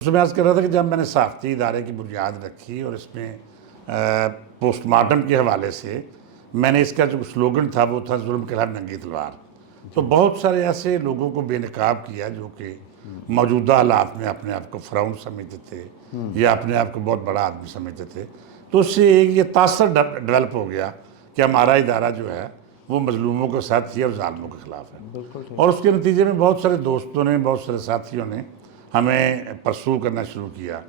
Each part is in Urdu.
تو میں عرض کر رہا تھا کہ جب میں نے صحافتی ادارے کی بنیاد رکھی اور اس میں پوسٹ مارٹم کے حوالے سے میں نے اس کا جو سلوگن تھا وہ تھا ظلم کے خلاف ننگی تلوار. تو بہت سارے ایسے لوگوں کو بے نقاب کیا جو کہ موجودہ حالات میں اپنے آپ کو فرعون سمجھتے تھے یا اپنے آپ کو بہت بڑا آدمی سمجھتے تھے. تو اس سے ایک یہ تاثر ڈیولپ ہو گیا کہ ہمارا ادارہ جو ہے وہ مظلوموں کے ساتھ ہی اور ظالموں کے خلاف ہے. اور اس کے نتیجے میں بہت سارے دوستوں نے بہت سارے ساتھیوں نے ہمیں پرسو کرنا شروع کیا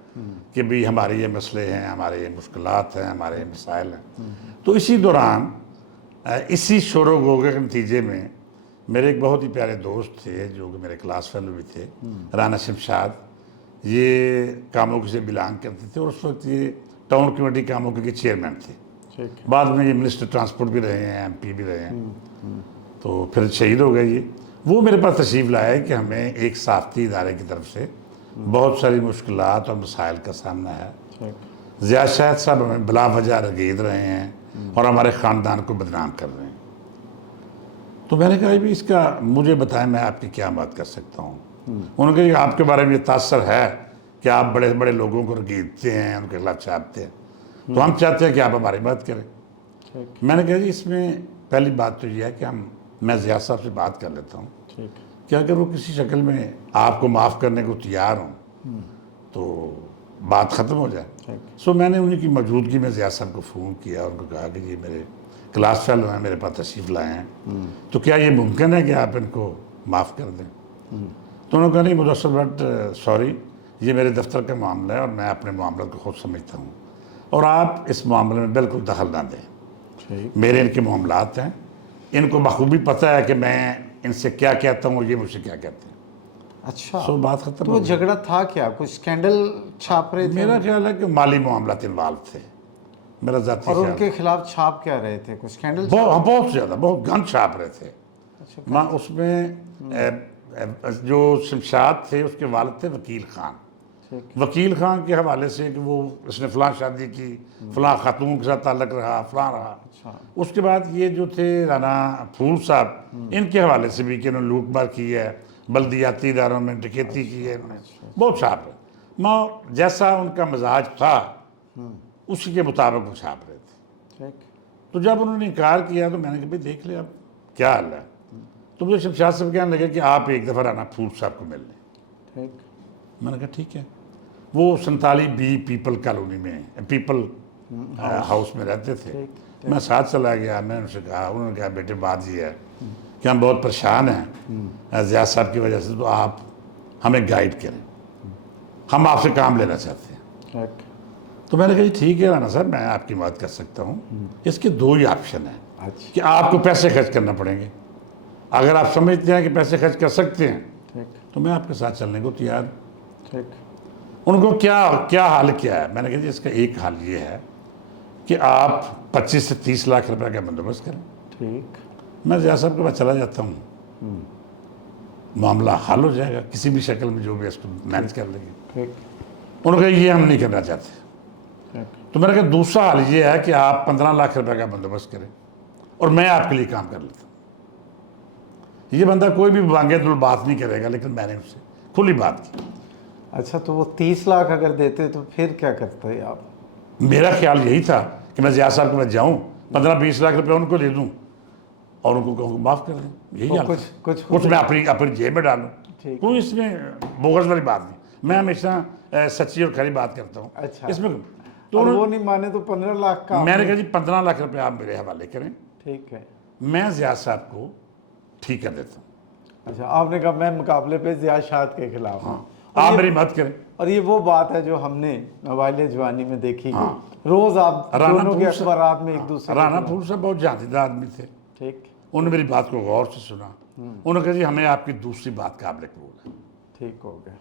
کہ بھی ہمارے یہ مسئلے ہیں، ہمارے یہ مشکلات ہیں، ہمارے یہ مسائل ہیں. تو اسی دوران اسی شور و غوغے کے نتیجے میں میرے ایک بہت ہی پیارے دوست تھے جو کہ میرے کلاس فیلو بھی تھے، رانا شمشاد. یہ کاموکی سے بلانگ کرتے تھے اور اس وقت یہ ٹاؤن کمیٹی کاموکی کے چیئرمین تھے. بعد میں یہ منسٹر ٹرانسپورٹ بھی رہے ہیں، ایم پی بھی رہے ہیں. تو پھر شہید ہو گئے. یہ وہ میرے پاس تشریف لائے کہ ہمیں ایک صحافتی ادارے کی طرف سے بہت ساری مشکلات اور مسائل کا سامنا ہے. ضیاء شاہد صاحب ہمیں بلا وجہ رگید رہے ہیں اور ہمارے خاندان کو بدنام کر رہے ہیں. تو میں نے کہا بھی اس کا مجھے بتائیں میں آپ کی کیا بات کر سکتا ہوں. انہوں نے کہا کہ آپ کے بارے میں یہ تاثر ہے کہ آپ بڑے بڑے لوگوں کو رگیدتے ہیں، ان کے خلاف چاہتے ہیں، تو ہم چاہتے ہیں کہ آپ ہماری بات کریں. میں نے کہا جی اس میں پہلی بات تو یہ ہے کہ میں ضیاء صاحب سے بات کر لیتا ہوں کہ اگر وہ کسی شکل میں آپ کو معاف کرنے کو تیار ہوں تو بات ختم ہو جائے. سو میں نے انہیں کی موجودگی میں ضیاء صاحب کو فون کیا اور ان کو کہا کہ یہ میرے کلاس فیلو ہیں، میرے پاس تشریف لائے ہیں، تو کیا یہ ممکن ہے کہ آپ ان کو معاف کر دیں؟ تو انہوں نے کہا نہیں مدثر بٹ سوری، یہ میرے دفتر کا معاملہ ہے اور میں اپنے معاملات کو خود سمجھتا ہوں اور آپ اس معاملے میں بالکل دخل نہ دیں. میرے ان کے معاملات ہیں، ان کو بخوبی پتہ ہے کہ میں ان سے کیا کہتا ہوں اور یہ مجھ سے کیا کہتے ہیں. اچھا سو بات ختم. تو وہ جھگڑا تھا کیا؟ کچھ سکینڈل چھاپ رہے تھے؟ میرا خیال ہے کہ مالی معاملات انوالو تھے، میرا ذاتی اور ان خیال. کے خلاف چھاپ کیا رہے تھے؟ کچھ سکینڈل؟ بہت زیادہ، بہت گند چھاپ رہے تھے. میں اس میں جو شمشاد تھے اس کے والد تھے وکیل خان. وکیل خان کے حوالے سے کہ وہ اس نے فلاں شادی کی، فلاں خاتون کے ساتھ تعلق رہا، فلاں رہا. اس کے بعد یہ جو تھے رانا پھول صاحب، ان کے حوالے سے بھی کہ انہوں نے لوٹ مار کی ہے، بلدیاتی اداروں میں ڈکیتی کی ہے، انہوں نے بہت چھاپ رہے. میں جیسا ان کا مزاج تھا اسی کے مطابق وہ چھاپ رہے تھے. تو جب انہوں نے انکار کیا تو میں نے کہا بھائی دیکھ لیں اب کیا حل ہے. تو مجھے شمشاد صاحب کہنے لگے کہ آپ ایک دفعہ رانا پھول صاحب کو مل لیں. میں نے کہا ٹھیک ہے. وہ 47 بی پیپل کالونی میں پیپل ہاؤس میں رہتے تھے. میں ساتھ چلا گیا. میں نے ان سے کہا، انہوں نے کہا بیٹے بات یہ ہے کہ ہم بہت پریشان ہیں ضیاء صاحب کی وجہ سے، تو آپ ہمیں گائیڈ کریں، ہم آپ سے کام لینا چاہتے ہیں. تو میں نے کہا جی ٹھیک ہے رانا صاحب میں آپ کی مدد کر سکتا ہوں. اس کے دو ہی آپشن ہیں کہ آپ کو پیسے خرچ کرنا پڑیں گے. اگر آپ سمجھتے ہیں کہ پیسے خرچ کر سکتے ہیں تو میں آپ کے ساتھ چلنے کو تیار. ان کو کیا حل کیا ہے؟ میں نے کہا جی اس کا ایک حل یہ ہے کہ آپ 25 سے 30 لاکھ روپے کا بندوبست کریں. میں ضیاء صاحب کے پاس چلا جاتا ہوں، معاملہ حل ہو جائے گا کسی بھی شکل میں، جو بھی اس کو مینج کر لیں گے. انہوں نے کہا یہ ہم نہیں کرنا چاہتے. تو میں نے کہا دوسرا حل یہ ہے کہ آپ 15 لاکھ روپے کا بندوبست کریں اور میں آپ کے لیے کام کر لیتا ہوں. یہ بندہ کوئی بھی بانگے دل بات نہیں کرے گا، لیکن میں نے اس سے کھلی بات کی. اچھا تو وہ 30 لاکھ اگر دیتے تو پھر کیا کرتے آپ؟ میرا خیال یہی تھا کہ میں ضیاء صاحب کے پاس جاؤں، 15-20 لاکھ روپے ان کو دے دوں اور ان کو کہوں معاف کر دیں. یہی حال تھا. کچھ میں اپنی جیب میں ڈالوں. کوئی اس میں بغض والی بات نہیں. میں ہمیشہ سچی اور کھری بات کرتا ہوں. اس میں تو وہ نہیں مانے تو 15 لاکھ کا میں نے کہا جی 15 لاکھ روپے آپ میرے حوالے کریں. ٹھیک ہے. میں ضیاء صاحب کو ٹھیک کر دیتا ہوں. اچھا آپ نے کہا میں مقابلے پہ ضیاء شاہد کے خلاف ہوں. آپ میری مدد کریں. اور یہ وہ بات ہے جو ہم نے موبائل جوانی میں دیکھی. روز آپ دونوں کے اخبارات میں ایک دوسرے. رانا پھول صاحب بہت جانتے آدمی تھے. ٹھیک. انہوں نے میری بات کو غور سے سنا. انہوں نے کہا جی ہمیں آپ کی دوسری بات قابل قبول ہے. ٹھیک ہو گیا.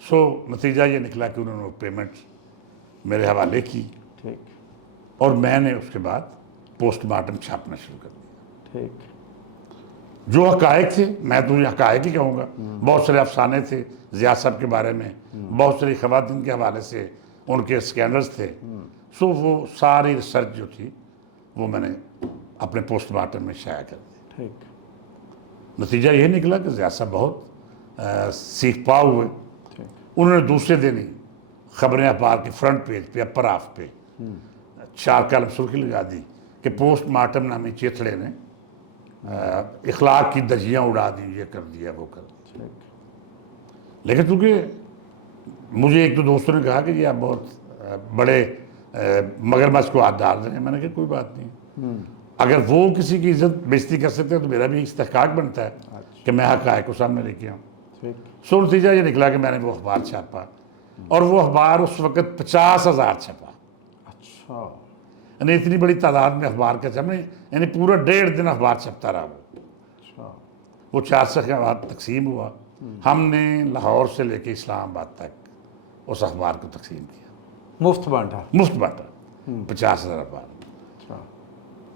سو نتیجہ یہ نکلا کہ انہوں نے پیمنٹ میرے حوالے کی. ٹھیک. اور میں نے اس کے بعد پوسٹ مارٹم چھاپنا شروع کر دیا. ٹھیک. جو حقائق تھے میں تو یہ حقائق ہی کہوں گا. بہت سارے افسانے تھے ضیاء صاحب کے بارے میں، بہت ساری خواتین کے حوالے سے ان کے اسکینڈلز تھے. سو وہ ساری ریسرچ جو تھی وہ میں نے اپنے پوسٹ مارٹم میں شائع کر دی. ٹھیک. نتیجہ یہ نکلا کہ ضیاء صاحب بہت سیکھ پا ہوئے انہوں نے دوسرے دن ہی خبریں اخبار کے فرنٹ پیج پہ اپر ہاف پہ 4 کالم سرخی لگا دی کہ پوسٹ مارٹم نامی چیتڑے نے اخلاق کی دجیاں اڑا دی، یہ کر دیا وہ کر دیا۔ لیکن چونکہ مجھے ایک دو دوستوں نے کہا کہ یہ آپ بہت بڑے مگرمچھ کو ہاتھ ڈال رہے ہیں، میں نے کہا کوئی بات نہیں، اگر وہ کسی کی عزت بےزتی کر سکتے ہیں تو میرا بھی استحقاق بنتا ہے کہ میں حقائق کو سامنے لے کے آؤں۔ سو نتیجہ یہ نکلا کہ میں نے وہ اخبار چھاپا، اور وہ اخبار اس وقت 50,000 چھپا۔ اچھا، یعنی اتنی بڑی تعداد میں اخبار کا چھپا، یعنی پورا 1.5 دن اخبار چھپتا رہا وہ 400 کے بعد تقسیم ہوا۔ ہم نے لاہور سے لے کے اسلام آباد تک اس اخبار کو تقسیم کیا، مفت بانٹا؟ مفت بانٹا، 50,000 اخبار۔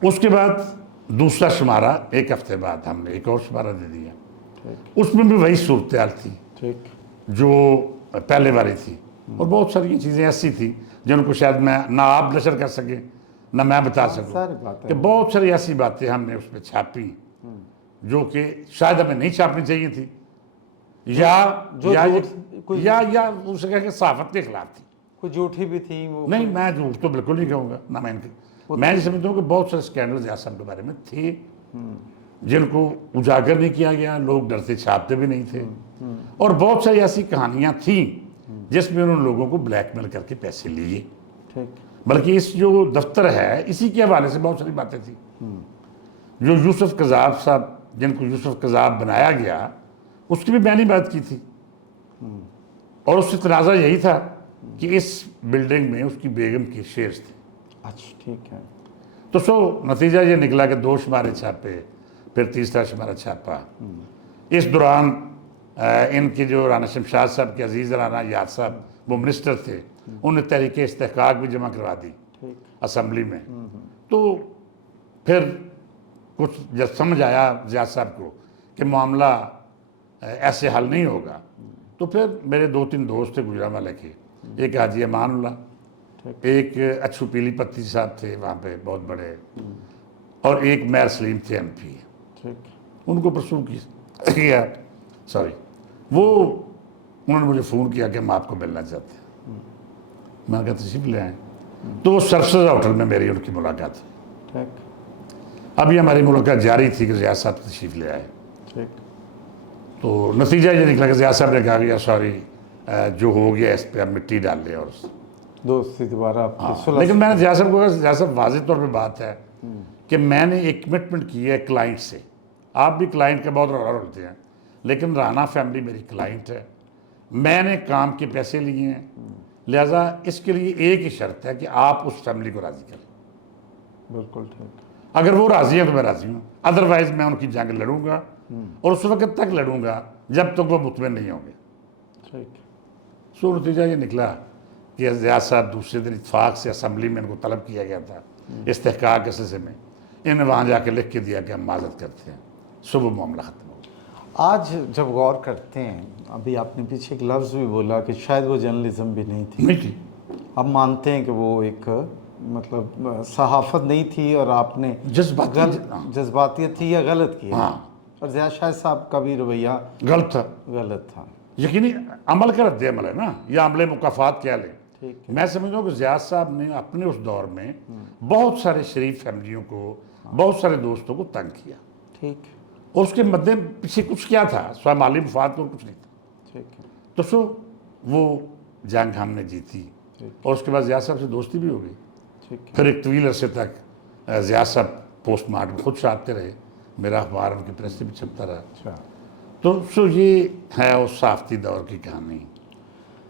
اس کے بعد دوسرا شمارہ 1 ہفتے بعد ہم نے ایک اور شمارہ دے دیا، اس میں بھی وہی صورتحال تھی جو پہلے والی تھی، اور بہت ساری چیزیں ایسی تھیں جن کو شاید میں نہ آپ نشر کر سکیں نہ میں بتا سکوں، کہ بہت ساری ایسی باتیں ہم نے اس میں چھاپی جو کہ شاید ہمیں نہیں چھاپنی چاہیے تھی، یا اسے کہہ کہ صحافت کے خلاف تھی۔ کوئی جھوٹی بھی تھی؟ نہیں، میں جھوٹ تو بالکل نہیں کہوں گا، نہ میں میں یہ سمجھتا ہوں کہ بہت سارے اسکینڈلز اعظم کے بارے میں تھے جن کو اجاگر نہیں کیا گیا، لوگ ڈرتے چھاپتے بھی نہیں تھے، اور بہت ساری ایسی کہانیاں تھیں جس میں انہوں نے لوگوں کو بلیک میل کر کے پیسے لیے، بلکہ اس جو دفتر ہے اسی کے حوالے سے بہت ساری باتیں تھیں جو یوسف قذاب صاحب، جن کو یوسف قذاب بنایا گیا، اس کی بھی میں نے بات کی تھی، اور اس سے تنازع یہی تھا کہ اس بلڈنگ میں اس کی بیگم کے شیئرز تھے۔ اچھا، ٹھیک ہے۔ تو نتیجہ یہ نکلا کہ 2 شمارے چھاپے، پھر تیسرا شمارہ چھاپا۔ اس دوران ان کے جو رانا شمشاد صاحب کے عزیز رانا یاد صاحب، وہ منسٹر تھے، انہوں نے تحریک استحقاق بھی جمع کروا دی اسمبلی میں۔ تو پھر کچھ جب سمجھ آیا زیاد صاحب کو کہ معاملہ ایسے حل نہیں ہوگا، تو پھر میرے 2-3 دوست تھے گجرانوالے کے، ایک حاجی امان اللہ، ایک اچھو پیلی پتی صاحب تھے وہاں پہ بہت بڑے، اور ایک میر سلیم تھے ایم پی، ان کو پرسو کیا، وہ انہوں نے مجھے فون کیا کہ ہم آپ کو ملنا چاہتے ہیں۔ میں نے کہا تشریف لے آئیں، تو وہ سرسز ہوٹل میں میری ان کی ملاقات ہوئی۔ ابھی ہماری ملاقات جاری تھی کہ زیاد صاحب تشریف لے آئے، تو نتیجہ یہ نکلا کہ زیاد صاحب نے کہا کہ سوری، جو ہو گیا اس پہ ہم مٹی ڈال لیں، اور دوستی دوبارہ۔ لیکن میں نے زیاد صاحب کو کہا زیاد صاحب واضح طور پہ بات ہے کہ میں نے ایک کمٹمنٹ کی ہے کلائنٹ سے، آپ بھی کلائنٹ کے بہت رول ہوتے ہیں، لیکن رانا فیملی میری کلائنٹ ہے، میں نے کام کے پیسے لیے ہیں، لہٰذا اس کے لیے ایک ہی شرط ہے کہ آپ اس فیملی کو راضی کریں۔ بالکل ٹھیک۔ اگر وہ راضی ہیں تو میں راضی ہوں، ادروائز میں ان کی جنگ لڑوں گا، اور اس وقت تک لڑوں گا جب تک وہ مطمئن نہیں ہوں گے۔ سو نتیجہ یہ نکلا کہ زیاد صاحب دوسرے دن اتفاق سے اسمبلی میں ان کو طلب کیا گیا تھا استحقاق کے سلسلے میں، انہوں نے وہاں جا کے لکھ کے دیا کہ ہم معذرت کرتے ہیں، صبح معاملہ ختم ہو گیا۔ آج جب غور کرتے ہیں، ابھی آپ نے پیچھے ایک لفظ بھی بولا کہ شاید وہ جرنلزم بھی نہیں تھی، نہیں تھی، اب مانتے ہیں کہ وہ ایک مطلب صحافت نہیں تھی، اور آپ نے جذباتیت تھی یا غلط کیا، اور زیاد شاہد صاحب کا بھی رویہ غلط تھا، غلط تھا۔ یقینی عمل کا رد عمل ہے نا، یا عمل مکافات کیا لیں۔ میں سمجھتا ہوں کہ زیاد صاحب نے اپنے اس دور میں بہت سارے شریف فیملیوں کو، بہت سارے دوستوں کو تنگ کیا، ٹھیک، اور اس کے مدے پیچھے کچھ کیا تھا، سوائے مالی مفاد کو کچھ نہیں تھا۔ ٹھیک ہے، تو وہ جنگ ہم نے جیتی، اور اس کے بعد زیاد صاحب سے دوستی بھی ہو گئی۔ پھر ایک طویل عرصے تک زیاد صاحب پوسٹ مارٹم خود چھاپتے رہے، میرا اخبار ان کے پریس سے بھی چھپتا رہا۔ تو یہ ہے اس صحافتی دور کی کہانی۔